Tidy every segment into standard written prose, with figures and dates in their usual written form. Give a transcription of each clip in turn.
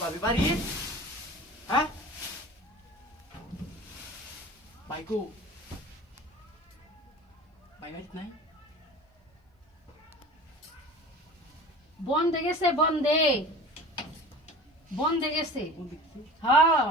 ভাবি বাড়ি হ্যাঁ বাইকো বাইক নাই বন্ধে গেছে বন্ধে গেছে হ্যাঁ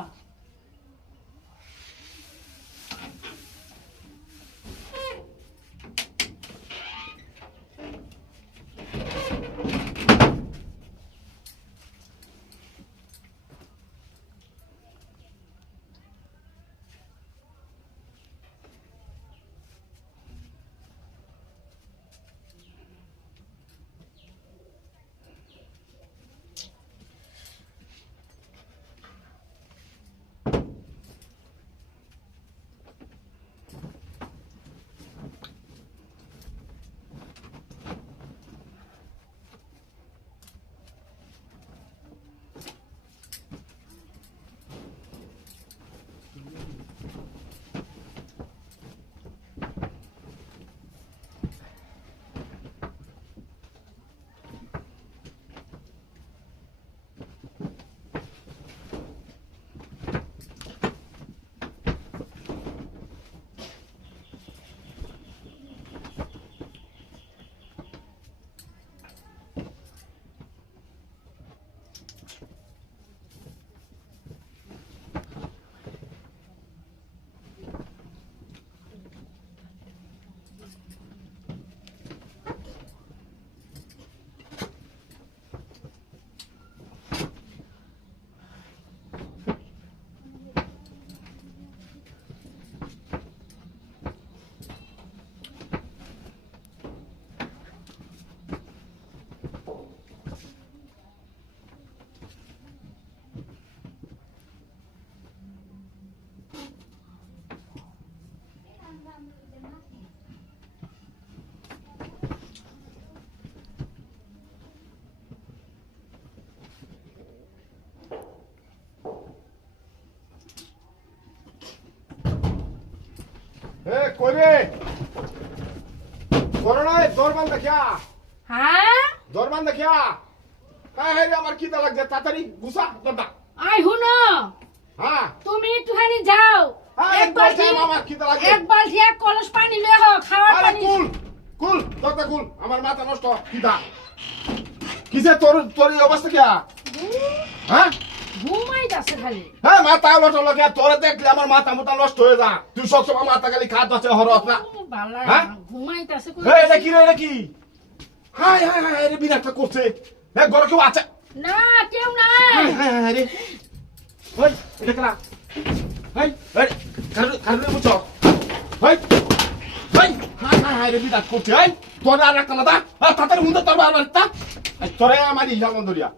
কইরে করোনায় দরবান দেখিয়া হ্যাঁ দরবান দেখিয়া কাই হে আমার খিদা লাগছে তাড়াতাড়ি গুছা দরদা আই হুনো হ্যাঁ তুমি একটুখানি যাও এক বালতি আমার খিদা লাগছে এক বালতি এক কলস পানি লয়ে হও খাওয়ার আরে পানি কুল কুল দরদা কুল আমার মাথা নষ্ট খিদা কিসে তোর তোর এই অবস্থা কি হ্যাঁ ঘুমাই যাচ্ছে খালি হ্যাঁ মাথা লট লগে তোরে দেখলে আমার মাথা মোটা নষ্ট হয়ে যা তুই সব সময় মাথা খালি খাত আছে হরত না বালা হ্যাঁ? ঘুমাইতাছে এই এটা কি রে এটা কি হাই হাই হাই রে বিরাটটা করছে হ্যাঁ ঘরে কেউ আছে না কেউ নাই হাই হাই হাই রে ওই এটা কারা হাই এই কারু মুছো হাই হাই হাই হাই হাই রে বিরাট করছে হাই তোর আর একটা না দা তাড়াতাড়ি হুন্দা তোর বারবার তা তোরে আমার ইয়া মন্দরিয়া